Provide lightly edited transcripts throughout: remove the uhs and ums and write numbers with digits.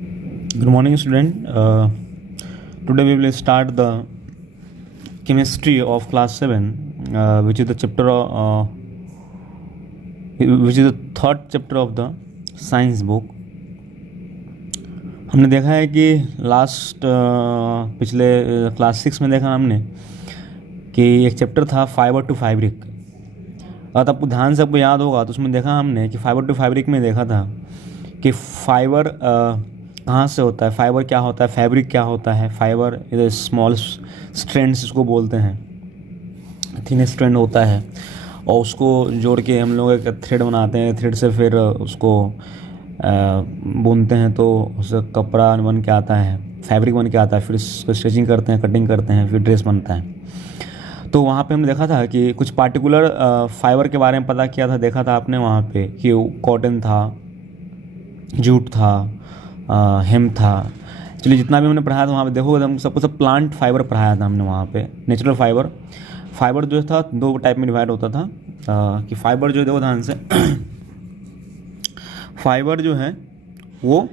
Good morning, student. Today we will start the chemistry of class 7, which is the third chapter of the science book. हमने देखा है कि last पिछले class 6 में देखा हमने कि एक चैप्टर था फाइबर टू फैब्रिक। अगर आपको ध्यान से आपको याद होगा तो उसमें देखा हमने कि फाइबर टू फैब्रिक में देखा था कि फाइबर कहाँ से होता है, फाइबर क्या होता है, फैब्रिक क्या होता है। फाइबर इधर स्मॉल स्ट्रैंड्स इसको बोलते हैं, थिन स्ट्रैंड होता है और उसको जोड़ के हम लोग एक थ्रेड बनाते हैं। थ्रेड से फिर उसको बुनते हैं तो उससे कपड़ा बन के आता है, फैब्रिक बन के आता है। फिर उसको स्टिचिंग करते हैं, कटिंग करते हैं, फिर ड्रेस बनता है। तो वहाँ पे हमने देखा था कि कुछ पार्टिकुलर फाइबर के बारे में पता किया था। देखा था आपने वहाँ पे कि कॉटन था, जूट था, हेम था। चलिए जितना भी हमने पढ़ाया था वहाँ पे देखोगे तो हम सबको सब प्लांट फाइबर पढ़ाया था हमने वहाँ पे। नेचुरल फाइबर जो था दो टाइप में डिवाइड होता था कि फाइबर जो देखो ध्यान से फाइबर जो है वो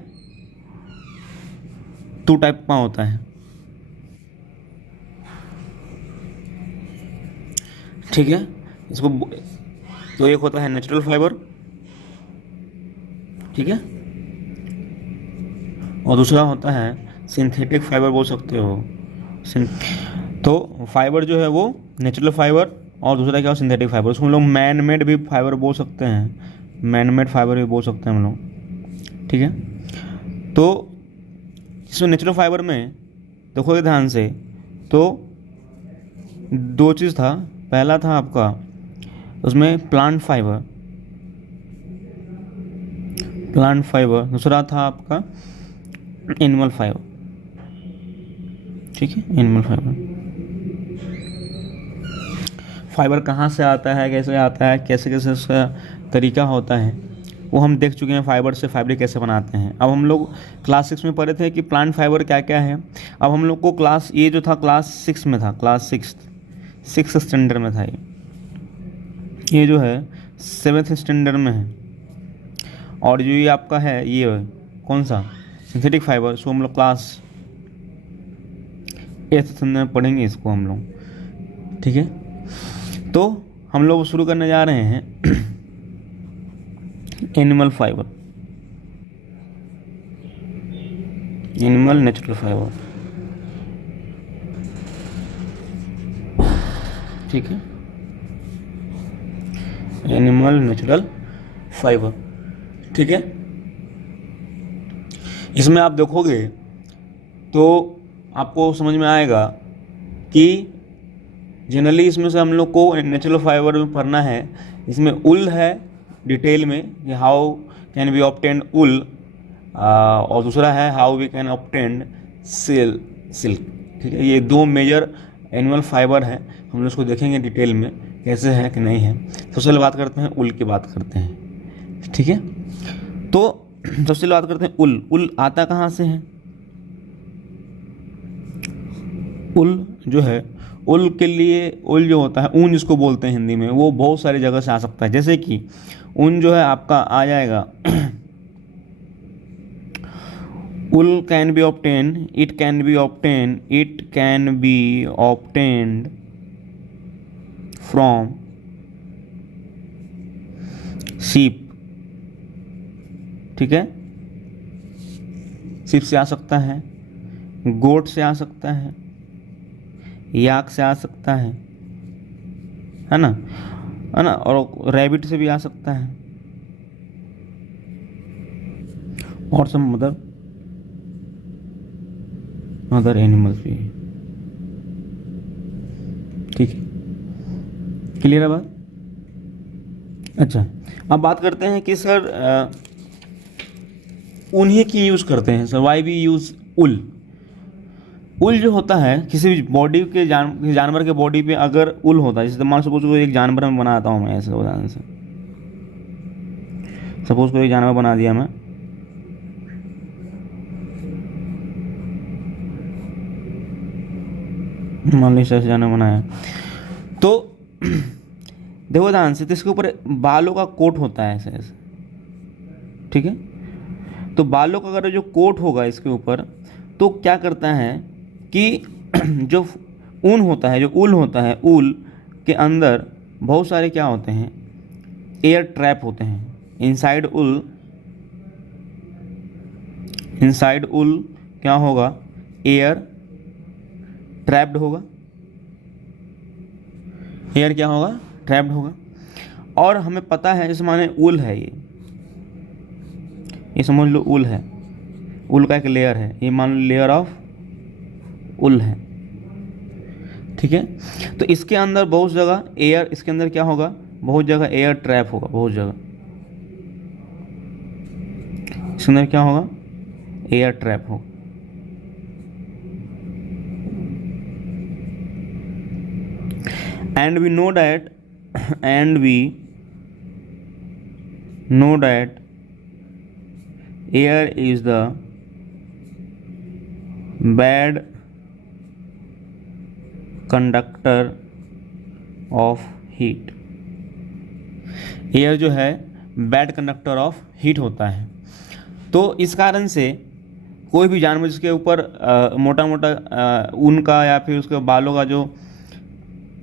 2 टाइप का होता है, ठीक है। इसको तो एक होता है नेचुरल फाइबर, ठीक है, और दूसरा होता है सिंथेटिक फाइबर, बोल सकते हो। तो फाइबर जो है वो नेचुरल फाइबर और दूसरा क्या हो, सिंथेटिक फाइबर। उसको हम लोग मैन मेड भी फाइबर बोल सकते हैं, मैन मेड फाइबर भी बोल सकते हैं हम लोग, ठीक है। तो इसमें नेचुरल फाइबर में देखोगे ध्यान से तो 2 चीज़ था। पहला था आपका उसमें प्लांट फाइबर, दूसरा था आपका एनिमल फाइबर, ठीक है। एनिमल फाइबर कहाँ से आता है, कैसे आता है, कैसे कैसे उसका तरीका होता है, वो हम देख चुके हैं। फाइबर से फैब्रिक कैसे बनाते हैं। अब हम लोग क्लास 6 में पढ़े थे कि प्लांट फाइबर क्या क्या है। अब हम लोग को ये जो था क्लास 6 में था, क्लास 6 स्टैंडर्ड में था। ये जो है 7th स्टैंडर्ड में है। और जो ये आपका है ये कौन सा, सिंथेटिक फाइबर, सो हम लोग क्लास 8th स्टैंडर्ड में पढ़ेंगे इसको हम लोग, ठीक है। तो हम लोग शुरू करने जा रहे हैं एनिमल नेचुरल फाइबर, ठीक है। एनिमल नेचुरल फाइबर, ठीक है। इसमें आप देखोगे तो आपको समझ में आएगा कि जनरली इसमें से हम लोग को नेचुरल फाइबर में पढ़ना है। इसमें उल है डिटेल में कि how can be obtain wool, और दूसरा है how we can obtain silk, ठीक है। ये 2 मेजर एनिमल फाइबर है। हम लोग इसको देखेंगे डिटेल में कैसे है कि नहीं है। सबसे पहले बात करते हैं उल की बात करते हैं, ठीक है। तो सबसे पहले बात करते हैं उल आता कहाँ से है। उल जो है, उल के लिए उल जो होता है, ऊन जिसको बोलते हैं हिंदी में, वो बहुत सारी जगह से आ सकता है। जैसे कि ऊन जो है आपका आ जाएगा wool can be obtain, it can be obtained from sheep, ठीक है। शीप से आ सकता है, गोट से आ सकता है, याक से आ सकता है ना, और रैबिट से भी आ सकता है, और सब अदर एनिमल्स भी, ठीक है। क्लियर है बात। अच्छा, अब बात करते हैं कि सर उन्हीं की यूज़ करते हैं सर, वाई वी यूज़ उल जो होता है किसी भी बॉडी के जानवर के बॉडी पे अगर उल होता है। जैसे मान सपोज को एक जानवर में बनाता हूँ मैं, ऐसे उदाहरण से सपोज को एक जानवर बना दिया मैं, मान लीजिए ऐसे जानवर बनाया तो देखो ध्यान से, तो इसके ऊपर बालों का कोट होता है ऐसे ऐसे, ठीक है। तो बालों का अगर जो कोट होगा इसके ऊपर, तो क्या करता है कि जो ऊन होता है, जो ऊल होता है, ऊल के अंदर बहुत सारे क्या होते हैं, एयर ट्रैप होते हैं। इनसाइड ऊल क्या होगा, एयर ट्रैप्ड होगा, एयर क्या होगा, ट्रैप्ड होगा। और हमें पता है, जैसे माने ऊल है, ये समझ लो ऊल है, ऊल का एक लेयर है, ये मान लो लेयर ऑफ ऊल है, ठीक है। तो इसके अंदर बहुत जगह एयर, इसके अंदर क्या होगा, बहुत जगह एयर ट्रैप होगा, बहुत जगह इसके अंदर क्या होगा, एयर ट्रैप होगा। and we know that air is the bad conductor of heat। Air जो है बैड कंडक्टर ऑफ हीट होता है। तो इस कारण से कोई भी जानवर जिसके ऊपर मोटा मोटा ऊन का या फिर उसके बालों का जो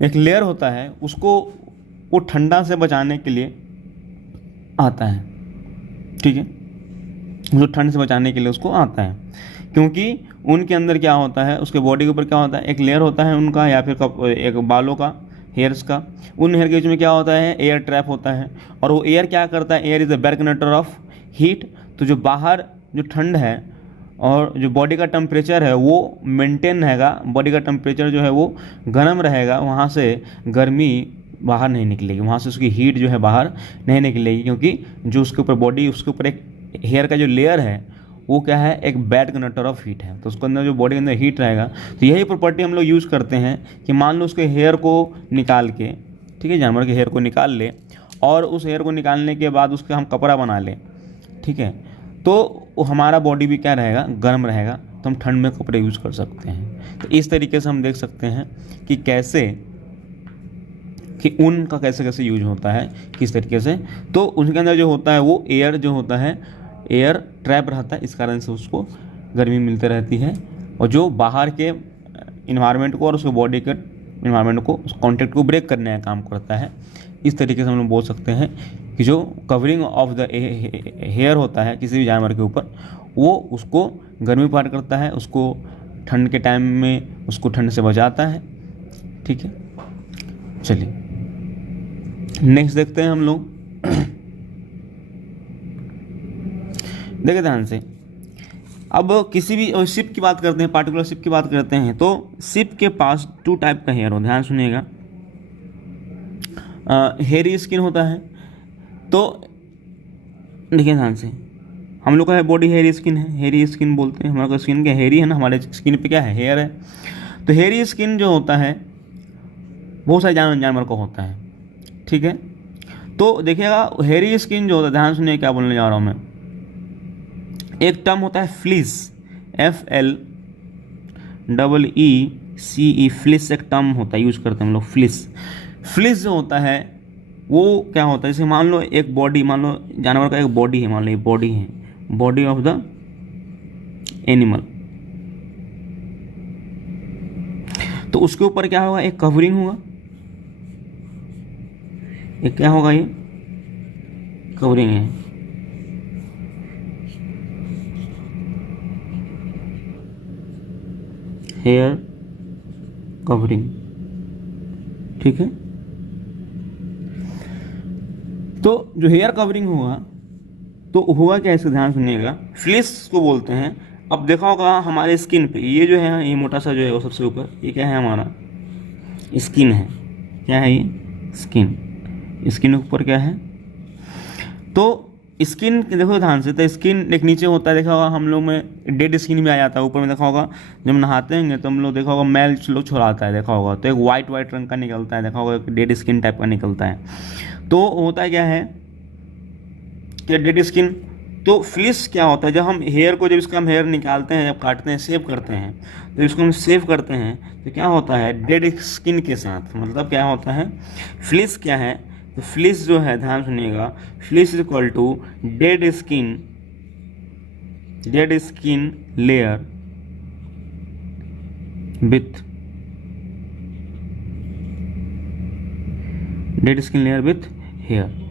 एक लेयर होता है, उसको वो ठंडा से बचाने के लिए आता है, ठीक है, जो ठंड से बचाने के लिए उसको आता है। क्योंकि उनके अंदर क्या होता है, उसके बॉडी के ऊपर क्या होता है, एक लेयर होता है उनका या फिर एक बालों का, हेयर्स का। उन हेयर के बीच में क्या होता है, एयर ट्रैप होता है। और वो एयर क्या करता है, air is the bad conductor of heat. तो जो बाहर जो ठंड है और जो बॉडी का टेम्परेचर है वो मेंटेन रहेगा, बॉडी का टेम्परेचर जो है वो गर्म रहेगा, वहाँ से गर्मी बाहर नहीं निकलेगी, वहाँ से उसकी हीट जो है बाहर नहीं निकलेगी। क्योंकि जो उसके ऊपर बॉडी, उसके ऊपर एक हेयर का जो लेयर है वो क्या है, एक बैड कंडक्टर ऑफ हीट है। तो उसके अंदर जो बॉडी के अंदर हीट रहेगा, तो यही प्रॉपर्टी हम लोग यूज़ करते हैं कि मान लो उसके हेयर को निकाल के, ठीक है, जानवर के हेयर को निकाल ले और उस हेयर को निकालने के बाद उसका हम कपड़ा बना लें, ठीक है, तो वो हमारा बॉडी भी क्या रहेगा, गर्म रहेगा, तो हम ठंड में कपड़े यूज़ कर सकते हैं। तो इस तरीके से हम देख सकते हैं कि कैसे कि ऊन का कैसे कैसे यूज होता है, किस तरीके से। तो उनके अंदर जो होता है वो एयर जो होता है, एयर ट्रैप रहता है, इस कारण से उसको गर्मी मिलती रहती है। और जो बाहर के इन्वायरमेंट को और उसके बॉडी के इन्वायरमेंट को, उस कॉन्टेक्ट को ब्रेक करने का काम करता है। इस तरीके से हम लोग बोल सकते हैं कि जो कवरिंग ऑफ द हेयर होता है किसी भी जानवर के ऊपर, वो उसको गर्मी पार करता है, उसको ठंड के टाइम में उसको ठंड से बचाता है, ठीक है। चलिए नेक्स्ट देखते हैं हम लोग। देखिए ध्यान से, अब किसी भी शिप की बात करते हैं, पार्टिकुलर शिप की बात करते हैं, तो शिप के पास 2 टाइप का हेयर हो, ध्यान सुनिएगा। हेयरी स्किन होता है, तो देखिए ध्यान से, हम लोग का है बॉडी हेयरी स्किन है, हेयरी स्किन बोलते हैं। हमारा स्किन क्या हेयरी है ना, हमारे स्किन पे क्या है, हेयर है। तो हेयरी स्किन जो होता है बहुत सारे जानवर को होता है, ठीक है। तो देखिएगा हेयरी स्किन जो होता है, ध्यान सुनिए क्या बोलने जा रहा हूँ मैं। एक टर्म होता है फ्लीस, FLEECE, फ्लिस एक टर्म होता है, यूज करते हैं हम लोग फ्लिस। फ्लिस जो होता है वो क्या होता है, जैसे मान लो एक बॉडी, मान लो जानवर का एक बॉडी है, मान लो ये बॉडी है, बॉडी ऑफ द एनिमल, तो उसके ऊपर क्या होगा, एक कवरिंग होगा, एक क्या होगा, ये कवरिंग है। हेयर कवरिंग, ठीक है। तो जो हेयर कवरिंग होगा, तो होगा क्या, इसका ध्यान सुनिएगा, फ्लिस को बोलते हैं। अब देखा होगा हमारे स्किन पे ये जो है, ये मोटा सा जो है वो सबसे ऊपर, ये क्या है, हमारा स्किन है। क्या है ये, स्किन। स्किन के ऊपर क्या है, तो स्किन देखो ध्यान से, तो स्किन एक नीचे होता है, देखा होगा हम लोग में डेड स्किन भी आ जाता है ऊपर में। देखा होगा जब नहाते हैं तो हम लोग देखा होगा मैल लोग छोड़ाता है, देखा होगा, तो एक वाइट रंग का निकलता है, देखा होगा एक डेड स्किन टाइप का निकलता है। तो होता क्या है कि डेड स्किन, तो फ्लिस क्या होता है, जब हम हेयर को, जब इसका हम हेयर निकालते हैं, जब काटते हैं, सेव करते हैं, तो इसको हम सेव करते हैं, तो क्या होता है, डेड स्किन के साथ, मतलब क्या होता है, फ्लिस क्या है, तो फ्लिस जो है, ध्यान सुनिएगा, fleece is equal to dead skin dead skin layer with hair.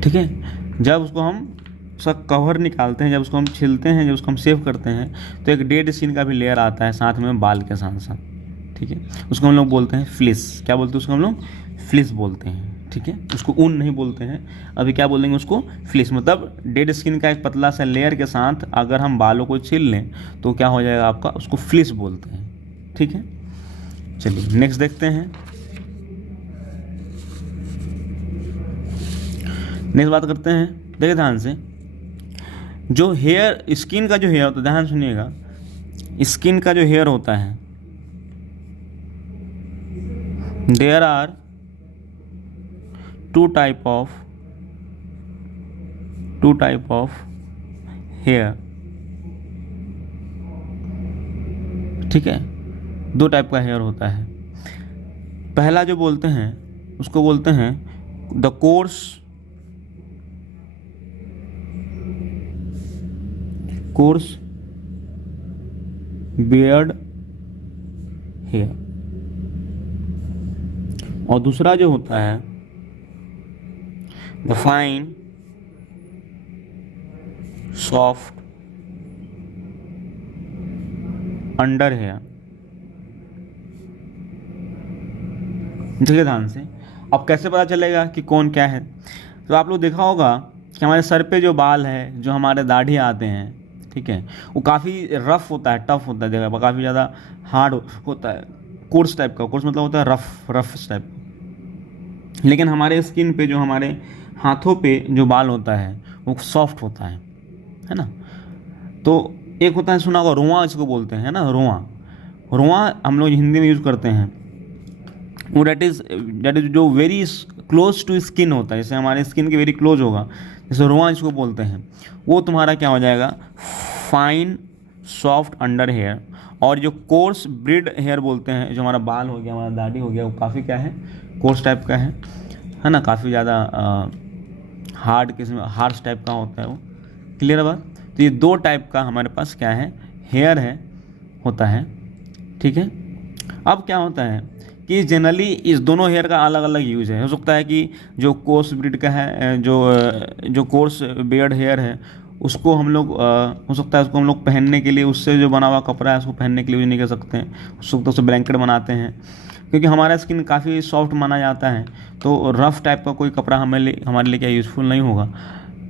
ठीक है, जब उसको हम उसका कवर निकालते हैं, जब उसको हम छीलते हैं, जब उसको हम सेव करते हैं, तो एक डेड स्किन का भी लेयर आता है साथ में बाल के साथ साथ। ठीक है, उसको हम लोग बोलते हैं फ्लिस। क्या बोलते हैं उसको हम लोग? फ्लिस बोलते हैं। ठीक है, उसको ऊन नहीं बोलते हैं, अभी क्या बोलेंगे उसको? फ्लिस। मतलब डेड स्किन का एक पतला सा लेयर के साथ अगर हम बालों को छील लें तो क्या हो जाएगा आपका? उसको फ्लिस बोलते हैं। ठीक है, चलिए नेक्स्ट देखते हैं। नेक्स्ट बात करते हैं, देखिए ध्यान से, जो हेयर, स्किन का जो हेयर होता है, ध्यान सुनिएगा, स्किन का जो हेयर होता है, there are two type of hair. ठीक है, दो टाइप का हेयर होता है। पहला जो बोलते हैं उसको बोलते हैं द कोर्स बियर्ड हेयर, और दूसरा जो होता है the fine soft under hair. देखिए ध्यान से, अब कैसे पता चलेगा कि कौन क्या है? तो आप लोग देखा होगा कि हमारे सर पे जो बाल है, जो हमारे दाढ़ी आते हैं, ठीक है, वो काफ़ी रफ होता है, टफ होता है, देखा काफ़ी ज़्यादा हार्ड होता है, कोर्स टाइप का। कोर्स मतलब होता है रफ टाइप। लेकिन हमारे स्किन पे, जो हमारे हाथों पे जो बाल होता है वो सॉफ्ट होता है ना। तो एक होता है, सुना होगा रुआं, इसको बोलते हैं ना, रुआं हम लोग हिंदी में यूज़ करते हैं। वो डेट इज़ जो वेरी क्लोज टू स्किन होता है, जैसे हमारे स्किन के वेरी क्लोज होगा, जैसे रुआं इसको बोलते हैं, वो तुम्हारा क्या हो जाएगा? Fine soft under hair. और जो कोर्स ब्रिड हेयर बोलते हैं, जो हमारा बाल हो गया, हमारा दाढ़ी हो गया, वो काफ़ी क्या है? कोर्स टाइप का है ना, काफ़ी ज़्यादा हार्ड किस्म, हार्श टाइप का होता है वो। क्लियर है बात? तो ये दो टाइप का हमारे पास क्या है? हेयर है, होता है। ठीक है, अब क्या होता है कि जनरली इस दोनों हेयर का अलग अलग यूज़ है। हो सकता है कि जो कोर्स ब्रीड का है, जो कोर्स बियर्ड हेयर है, उसको हम लोग हो सकता है उसको हम लोग पहनने के लिए, उससे जो बना हुआ कपड़ा है उसको पहनने के लिए यूज नहीं कर सकते हैं। हो सकता है उससे ब्लैंकेट बनाते हैं, क्योंकि हमारा स्किन काफ़ी सॉफ्ट माना जाता है, तो रफ़ टाइप का कोई कपड़ा हमारे लिए क्या यूज़फुल नहीं होगा।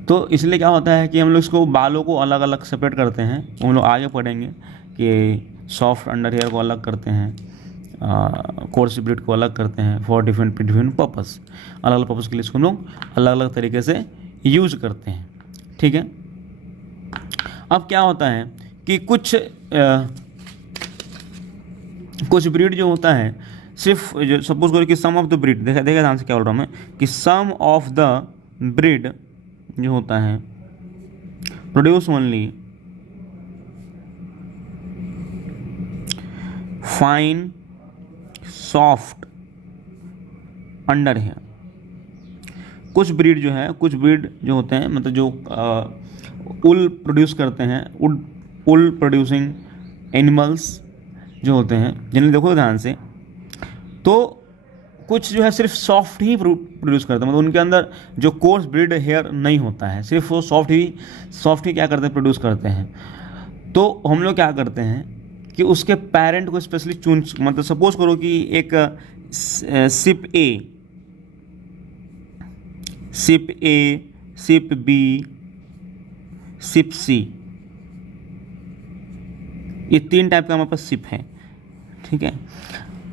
तो इसलिए क्या होता है कि हम लोग इसको बालों को अलग अलग सेपरेट करते हैं। हम लोग आगे पढ़ेंगे कि सॉफ्ट अंडर हेयर को अलग करते हैं, कोर्स ब्रीड को अलग करते हैं फॉर डिफरेंट पर्पस। अलग अलग पर्पस के लिए इसको हम लोग अलग अलग तरीके से यूज करते हैं। ठीक है, अब क्या होता है कि कुछ ब्रीड जो होता है, सिर्फ जो सपोज करो कि सम ऑफ द ब्रीड, देखा ध्यान से क्या बोल रहा हूँ मैं, कि सम ऑफ द ब्रीड जो होता है produce only fine soft under hair. कुछ ब्रीड जो होते हैं, मतलब जो उल प्रोड्यूस करते हैं, उल प्रोड्यूसिंग एनिमल्स जो होते हैं, जिन्हें देखो ध्यान से, तो कुछ जो है सिर्फ सॉफ्ट ही प्रोड्यूस करते हैं, मतलब उनके अंदर जो कोर्स ब्रीड हेयर नहीं होता है, सिर्फ वो सॉफ्ट ही क्या करते हैं? प्रोड्यूस करते हैं। तो हम लोग क्या करते हैं कि उसके पेरेंट को स्पेशली चून, मतलब सपोज करो कि एक सिप ए, सिप बी, सिप सी, ये तीन टाइप का हमारे पास सिप है। ठीक है,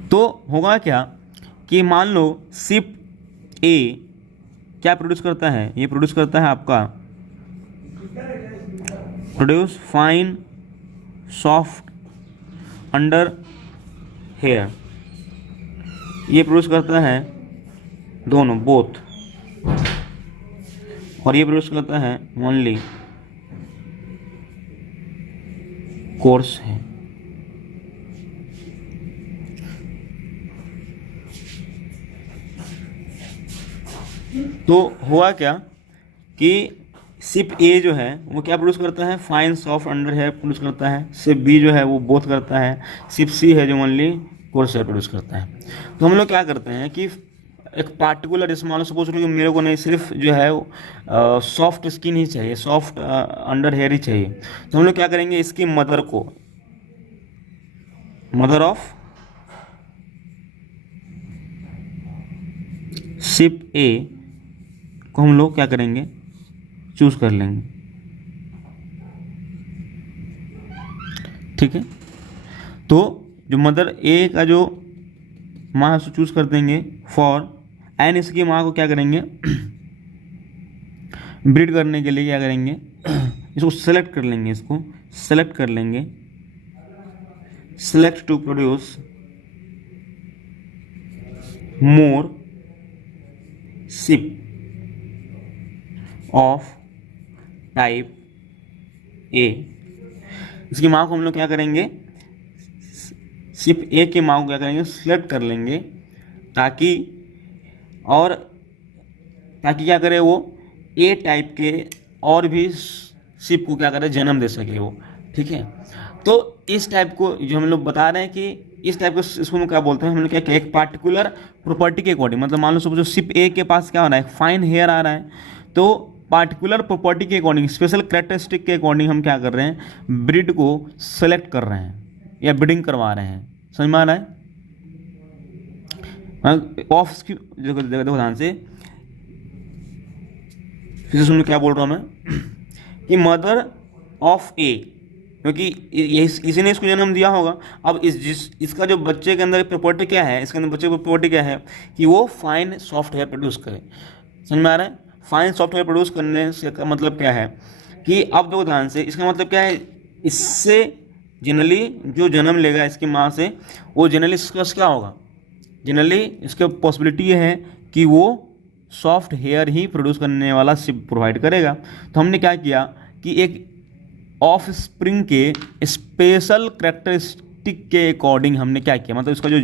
तो होगा क्या कि मान लो सिप ए क्या प्रोड्यूस करता है? ये प्रोड्यूस करता है आपका produce fine soft under hair. ये प्रोड्यूस करता है दोनों, बोथ, और ये प्रोड्यूस करता है ओनली कोर्स है। तो हुआ क्या कि सिप ए जो है वो क्या प्रोड्यूस करता है, fine soft under hair produce करता है। सिप बी जो है वो बोथ करता है। सिप सी है जो ओनली कोर्स हेयर प्रोड्यूस करता है। तो हम लोग क्या करते हैं कि एक पार्टिकुलर, जैसे मान लो सपोज करो कि मेरे को नहीं सिर्फ जो है सॉफ्ट स्किन ही चाहिए, सॉफ्ट अंडर हेयर ही चाहिए, तो हम लोग क्या करेंगे, इसकी मदर को, मदर ऑफ सिप ए को हम लोग क्या करेंगे, चूज कर लेंगे। ठीक है, तो जो मदर ए का जो माँ उसको चूज कर देंगे फॉर, एंड इसकी माँ को क्या करेंगे ब्रीड करने के लिए क्या करेंगे, इसको सेलेक्ट कर लेंगे, इसको सेलेक्ट कर लेंगे, select to produce more sheep of type A. इसकी माँ को हम लोग क्या करेंगे, सिप ए के माँ को क्या करेंगे, सिलेक्ट कर लेंगे, ताकि क्या करे वो ए टाइप के और भी सिप को क्या करे, जन्म दे सके वो। ठीक है, तो इस टाइप को जो हम लोग बता रहे हैं कि इस टाइप को, इसको हम क्या बोलते हैं, हम लोग क्या कि एक पार्टिकुलर प्रॉपर्टी के अकॉर्डिंग, मतलब मान लो सब जो सिप ए के पास क्या हो रहा है, फाइन हेयर आ रहा है, तो पार्टिकुलर प्रॉपर्टी के अकॉर्डिंग, स्पेशल कैरेक्टरिस्टिक के अकॉर्डिंग हम क्या कर रहे हैं, ब्रीड को सेलेक्ट कर रहे हैं या ब्रीडिंग करवा रहे हैं। समझ में आ रहा है? ऑफ देखो ध्यान से, फिर से सुनो क्या बोल रहा हूँ मैं कि मदर ऑफ ए, क्योंकि इसी ने इसको जन्म दिया होगा। अब इसका जो बच्चे के अंदर प्रॉपर्टी क्या है, इसके अंदर बच्चे की प्रॉपर्टी क्या है कि वो फाइन सॉफ्ट हेयर प्रोड्यूस करे। समझ में आ रहा है? फाइन सॉफ्ट हेयर प्रोड्यूस करने से का मतलब क्या है कि अब देखो ध्यान से, इसका मतलब क्या है, इससे जनरली जो जन्म लेगा इसकी माँ से, वो जनरली इसका क्या होगा, जनरली इसके पॉसिबिलिटी ये है कि वो सॉफ्ट हेयर ही प्रोड्यूस करने वाला सिप प्रोवाइड करेगा। तो हमने क्या किया कि एक ऑफ स्प्रिंग के स्पेशल कैरेक्टरिस्टिक के अकॉर्डिंग हमने क्या किया, मतलब इसका जो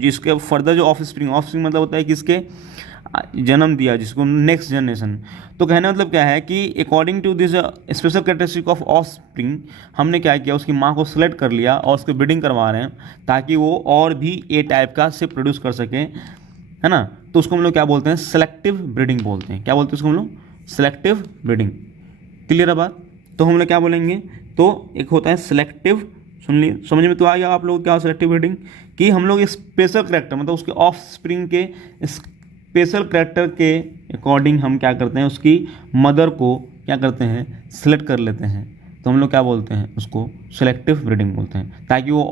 जिसके फर्दर जो ऑफ स्प्रिंग मतलब होता है कि इसके जन्म दिया जिसको नेक्स्ट जनरेशन, तो कहने मतलब क्या है कि according to this special characteristic of offspring हमने क्या किया, उसकी माँ को सिलेक्ट कर लिया और उसकी ब्रीडिंग करवा रहे हैं ताकि वो और भी ए टाइप का सिप प्रोड्यूस कर सके, है ना। तो उसको हम लोग क्या बोलते हैं, सेलेक्टिव ब्रीडिंग बोलते हैं। क्या बोलते हैं उसको हम लोग, सेलेक्टिव ब्रीडिंग। क्लियर है बात? तो हम लोग क्या बोलेंगे, तो एक होता है सेलेक्टिव, सुन ली, समझ में तो आ गया आप लोग क्या सेलेक्टिव ब्रीडिंग, कि हम लोग स्पेशल कैरेक्टर मतलब उसके ऑफ स्प्रिंग के स्पेशल कैरेक्टर के अकॉर्डिंग हम क्या करते हैं, उसकी मदर को क्या करते हैं, सेलेक्ट कर लेते हैं। तो हम लोग क्या बोलते हैं, उसको सेलेक्टिव ब्रीडिंग बोलते हैं, ताकि वो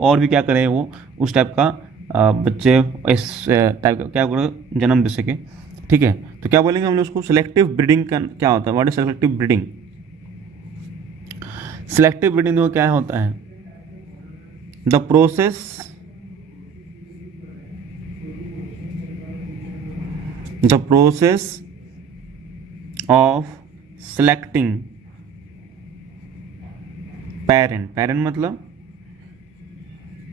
और भी क्या करें, वो उस टाइप का बच्चे इस टाइप का क्या करें, जन्म दे सके। ठीक है, तो क्या बोलेंगे हम लोग उसको, सेलेक्टिव ब्रीडिंग का क्या होता है, what is selective breeding. Selective breeding देखो क्या होता है, the process of selecting parent मतलब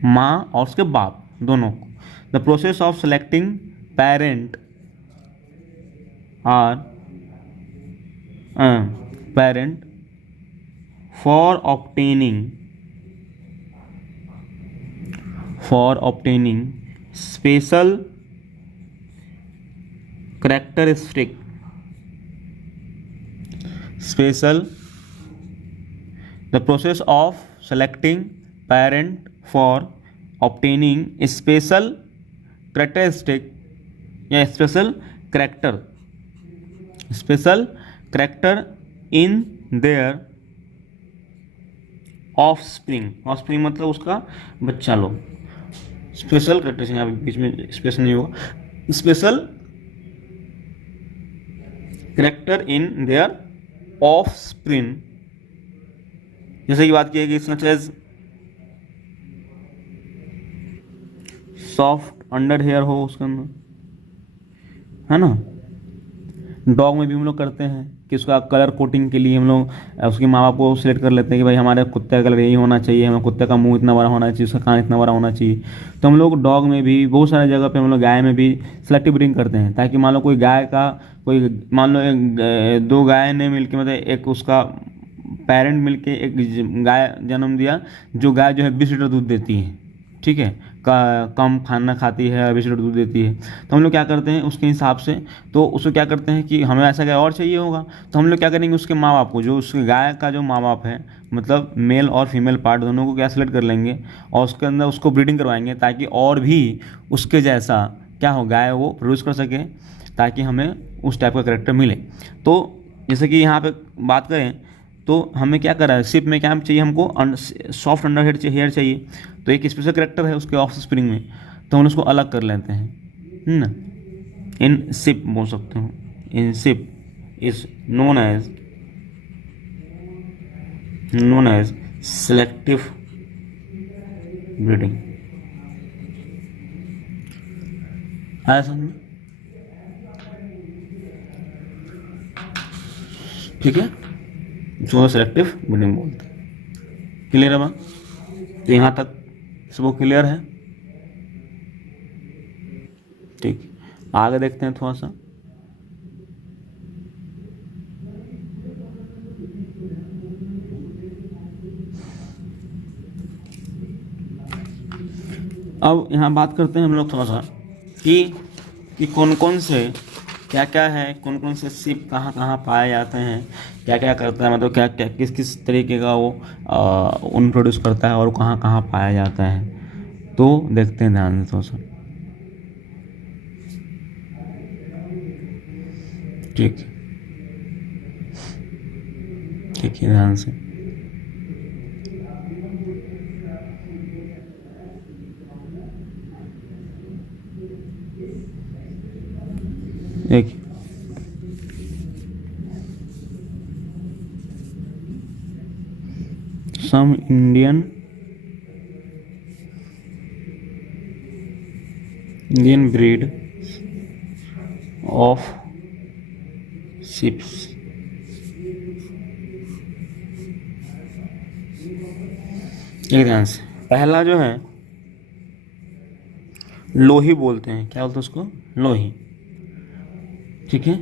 माँ और उसके बाप दोनों को, the process of selecting parent are parent for obtaining special characteristic the process of selecting parent for obtaining a special characteristic या special character in their offspring मतलब उसका बच्चा लोग, स्पेशल कैरेक्टरिस्टिक, यहाँ बीच में स्पेशल नहीं होगा, special character in their offspring. जैसे कि बात की गई such as soft under hair हो उसके अंदर, है ना। डॉग में भी हम लोग करते हैं कि उसका कलर कोटिंग के लिए हम लोग उसके माँ बाप को सिलेक्ट कर लेते हैं कि भाई हमारे कुत्ते का कलर यही होना चाहिए, हमारे कुत्ते का मुंह इतना बड़ा होना चाहिए, उसका कान इतना बड़ा होना चाहिए। तो हम लोग डॉग में भी बहुत सारे जगह पे हम लोग गाय में भी सेलेक्टिव ब्रीडिंग करते हैं, ताकि मान लो कोई गाय का कोई मान लो दो गाय ने मिलकर मतलब एक उसका पेरेंट मिलके एक गाय जन्म दिया, जो गाय जो है 20 लीटर दूध देती है, ठीक है, कम खाना खाती है, 20 लीटर दूध देती है। तो हम लोग क्या करते हैं उसके हिसाब से, तो उसको क्या करते हैं कि हमें ऐसा गाय और चाहिए होगा, तो हम लोग क्या करेंगे उसके माँ बाप को, जो उसके गाय का जो माँ बाप है, मतलब मेल और फीमेल पार्ट दोनों को क्या सेलेक्ट कर लेंगे और उसके अंदर उसको ब्रीडिंग करवाएंगे, ताकि और भी उसके जैसा क्या हो गाय वो प्रोड्यूस कर सके, ताकि हमें उस टाइप का करेक्टर मिले। तो जैसे कि यहाँ पे बात करें तो हमें क्या करा है, सिप में क्या चाहिए हमको, सॉफ्ट अंडर हेयर चाहिए। तो एक स्पेशल करेक्टर है उसके ऑफ स्प्रिंग में, तो हम उसको अलग कर लेते हैं ना, इन सिप बोल सकते हो। In sheep is known as selective breeding. आया समझ में? ठीक है, जो सेलेक्टिव ब्रीडिंग बोलते हैं। क्लियर है बात? तो यहाँ तक सबको क्लियर है? ठीक, आगे देखते हैं थोड़ा सा। अब यहाँ बात करते हैं हम लोग थोड़ा सा कि कौन कौन से क्या क्या है, कौन कौन से सिप कहाँ कहाँ पाए जाते हैं, क्या क्या करता है, मतलब क्या क्या किस किस तरीके का वो ऊन प्रोड्यूस करता है और कहाँ कहाँ पाया जाता है। तो देखते हैं ध्यान से थोड़ा सा। ठीक ठीक है, ध्यान से। देखिए some Indian breed of ships। एक ध्यान से, पहला जो है लोही बोलते हैं, क्या बोलते हैं उसको, लोही। ठीक है,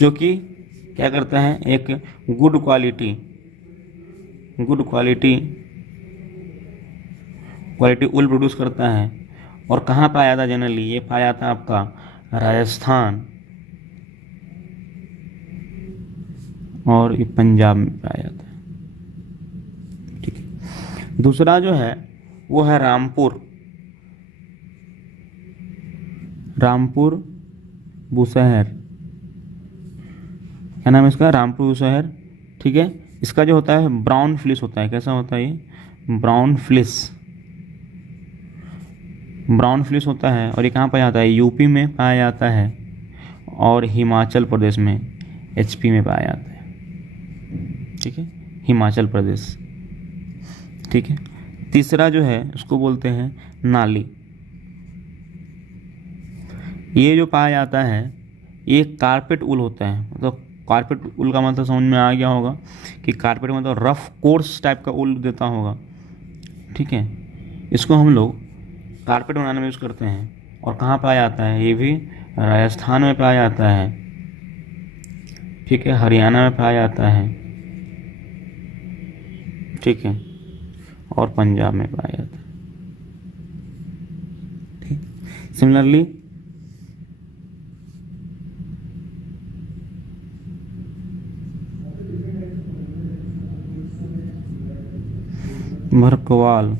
जो कि क्या करता है, एक गुड क्वालिटी वुल प्रोड्यूस करता है। और कहाँ पाया जाता जनरली, ये पाया जाता है आपका राजस्थान और ये पंजाब में पाया जाता है। ठीक है, दूसरा जो है वो है रामपुर बुशहर, क्या नाम है इसका, रामपुर बुशहर। ठीक है, इसका जो होता है ब्राउन फ्लिस होता है, कैसा होता है ये, ब्राउन फ्लिस होता है। और ये कहाँ पाया जाता है, यूपी में पाया जाता है और हिमाचल प्रदेश में, एचपी में पाया जाता है। ठीक है, हिमाचल प्रदेश। ठीक है, तीसरा जो है उसको बोलते हैं नाली। ये जो पाया जाता है ये कारपेट उल होता है, मतलब कारपेट उल का मतलब समझ में आ गया होगा कि कारपेट मतलब रफ कोर्स टाइप का उल देता होगा। ठीक है, इसको हम लोग कारपेट बनाने में यूज़ करते हैं। और कहाँ पाया जाता है, ये भी राजस्थान में पाया जाता है। ठीक है, हरियाणा में पाया जाता है। ठीक है, और पंजाब में पाया जाता है। ठीक, सिमिलरली बरखवाल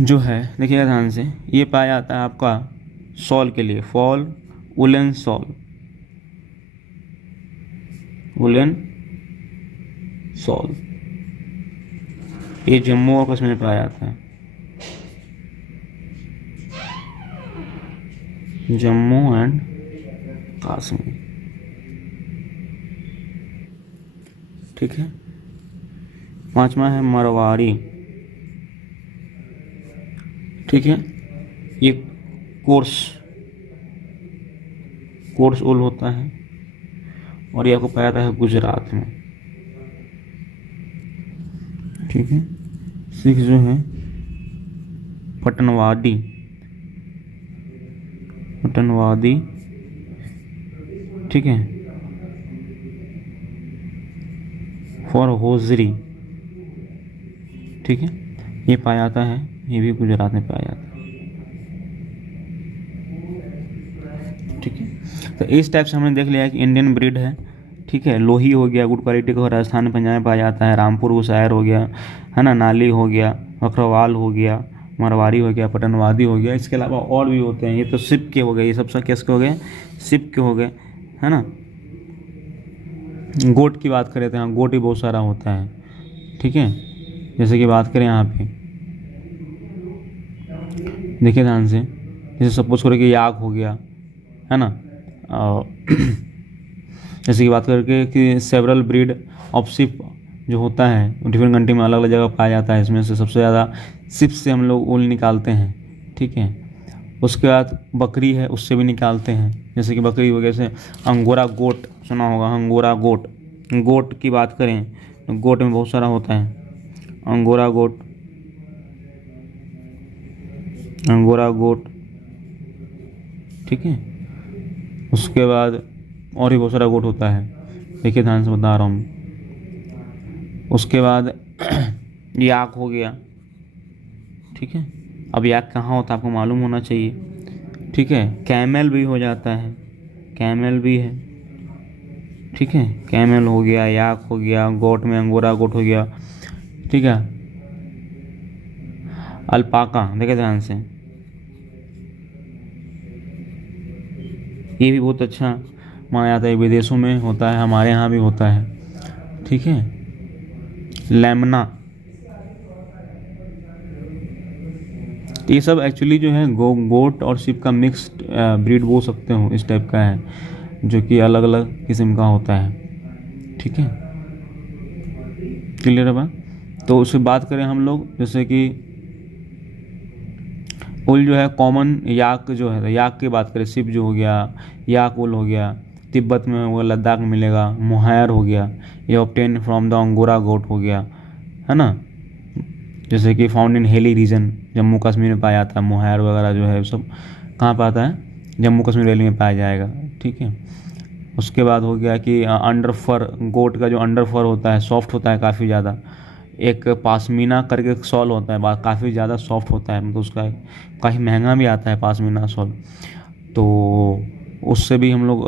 जो है, देखिएगा ध्यान से, ये पाया जाता है आपका शॉल के लिए, वुलन शॉल। ये जम्मू और कश्मीर में पाया जाता है, जम्मू एंड कश्मीर। ठीक है, पांचवा है मरवाड़ी। ठीक है, ये कोर्स कोर्स ऊल होता है, और ये आपको पाया जाता है गुजरात में। ठीक है। सिक्स जो है पटनवादी, ठीक है, फॉर होजरी, ठीक है, ये पाया जाता है, ये भी गुजरात में पाया जाता है। ठीक है। तो इस टाइप से हमने देख लिया कि इंडियन ब्रीड है। ठीक है। लोही हो गया गुड क्वालिटी का, राजस्थान पंजाब में पाया जाता है। रामपुर गुसायर हो गया, है ना, नाली हो गया, अग्रवाल हो गया, मारवाड़ी हो गया, पटनवादी हो गया। इसके अलावा और भी होते हैं, ये तो सिप के हो गए, ये सब किसके हो गए, सिप के हो गए, है ना। गोट की बात करें तो यहाँ गोट ही बहुत सारा होता है। ठीक है। जैसे कि बात करें यहाँ पे, देखिए ध्यान से, जैसे सपोज करो कि याक हो गया, है ना, जैसे कि बात करके कि सेवरल ब्रीड ऑफ शिप जो होता है डिफरेंट कंट्री में अलग अलग जगह पाया जाता है। इसमें से सबसे ज़्यादा शिप से हम लोग ऊन निकालते हैं। ठीक है। उसके बाद बकरी है, उससे भी निकालते हैं। जैसे कि बकरी हो गया, जैसे अंगोरा गोट सुना होगा, अंगोरा गोट। गोट की बात करें तो गोट में बहुत सारा होता है, अंगोरा गोट, अंगोरा गोट। ठीक है। उसके बाद और भी बहुत सारा गोट होता है, देखिए ध्यान से बता रहा हूँ। उसके बाद याक हो गया। ठीक है। अब याक कहाँ होता है आपको मालूम होना चाहिए। ठीक है। कैमल भी हो जाता है, कैमल भी है। ठीक है। कैमल हो गया, याक हो गया, गोट में अंगोरा गोट हो गया। ठीक है। अल्पाका, देखिए ध्यान से, ये भी बहुत अच्छा माना जाता है, विदेशों में होता है, हमारे यहाँ भी होता है। ठीक है। लेमना, ये सब एक्चुअली जो है गोट और शिप का मिक्स्ड ब्रीड बोल सकते हो, इस टाइप का है, जो कि अलग अलग किस्म का होता है। ठीक है। क्लियर है बात। तो उससे बात करें हम लोग, जैसे कि ऊल जो है कॉमन याक जो है, याक की बात करें, शिप जो हो गया, याक ऊल हो गया, तिब्बत में होगा, लद्दाख में मिलेगा। मोहायर हो गया, ये ऑब्टेन फ्रॉम द अंगोरा गोट हो गया, है ना। जैसे कि found in hilly region, Jammu Kashmir में पाया जाता है। मोहायर वगैरह जो है सब कहाँ पर आता है, जम्मू कश्मीर वैली में पाया जाएगा। ठीक है। उसके बाद हो गया कि अंडर फर, गोट का जो अंडर फर होता है सॉफ्ट होता है काफ़ी ज़्यादा। एक पासमीना करके एक सॉल होता है, काफ़ी ज़्यादा सॉफ्ट होता है, मतलब उसका काफ़ी महंगा भी आता है पासमीना सॉल। तो उससे भी हम लोग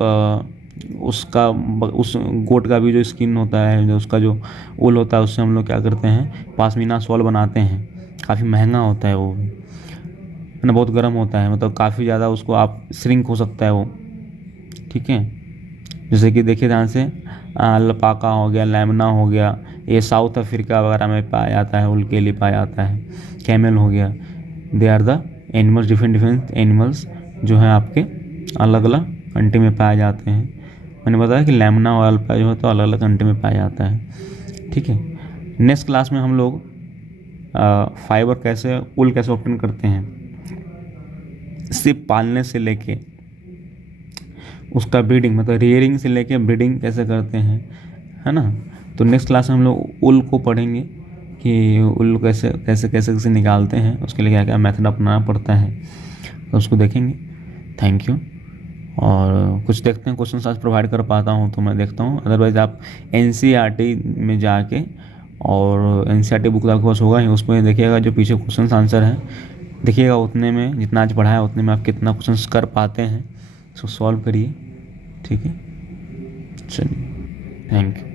उसका उस गोट का भी जो स्किन होता है, जो उसका जो ऊल होता है, उससे हम लोग क्या करते हैं, पासमीना सॉल बनाते हैं। काफ़ी महंगा होता है वो भी, है ना, बहुत गर्म होता है, मतलब काफ़ी ज़्यादा उसको आप श्रिंक हो सकता है वो। ठीक है। जैसे कि देखिए ध्यान से, अल्पाका हो गया, लेमना हो गया, ये साउथ अफ्रीका वगैरह में पाया जाता है, ऊल के लिए पाया जाता है। कैमल हो गया, they are the animals, different different animals जो है आपके अलग अलग कंट्री में पाए जाते हैं। मैंने बताया कि लेमना और अल्पा जो है तो अलग अलग कंट्री में पाया जाता है। ठीक है। नेक्स्ट क्लास में हम लोग फाइबर कैसे, ऊल कैसे ऑब्टेन करते हैं, सिर्फ पालने से लेके उसका ब्रीडिंग, मतलब रियरिंग से लेके ब्रीडिंग कैसे करते हैं, है ना। तो नेक्स्ट क्लास में हम लोग ऊल को पढ़ेंगे कि ऊल कैसे कैसे कैसे कैसे निकालते हैं, उसके लिए क्या क्या मेथड अपनाना पड़ता है, तो उसको देखेंगे। Thank you. और कुछ देखते हैं क्वेश्चन आज प्रोवाइड कर पाता हूँ तो मैं देखता हूँ, अदरवाइज़ आप एनसीईआरटी में जाके, और एनसीईआरटी बुक आपके पास होगा ही, उसमें देखिएगा जो पीछे क्वेश्चन आंसर है, देखिएगा उतने में, जितना आज पढ़ा है उतने में आप कितना क्वेश्चन कर पाते हैं, इसको सॉल्व करिए। ठीक है। चलिए, थैंक यू।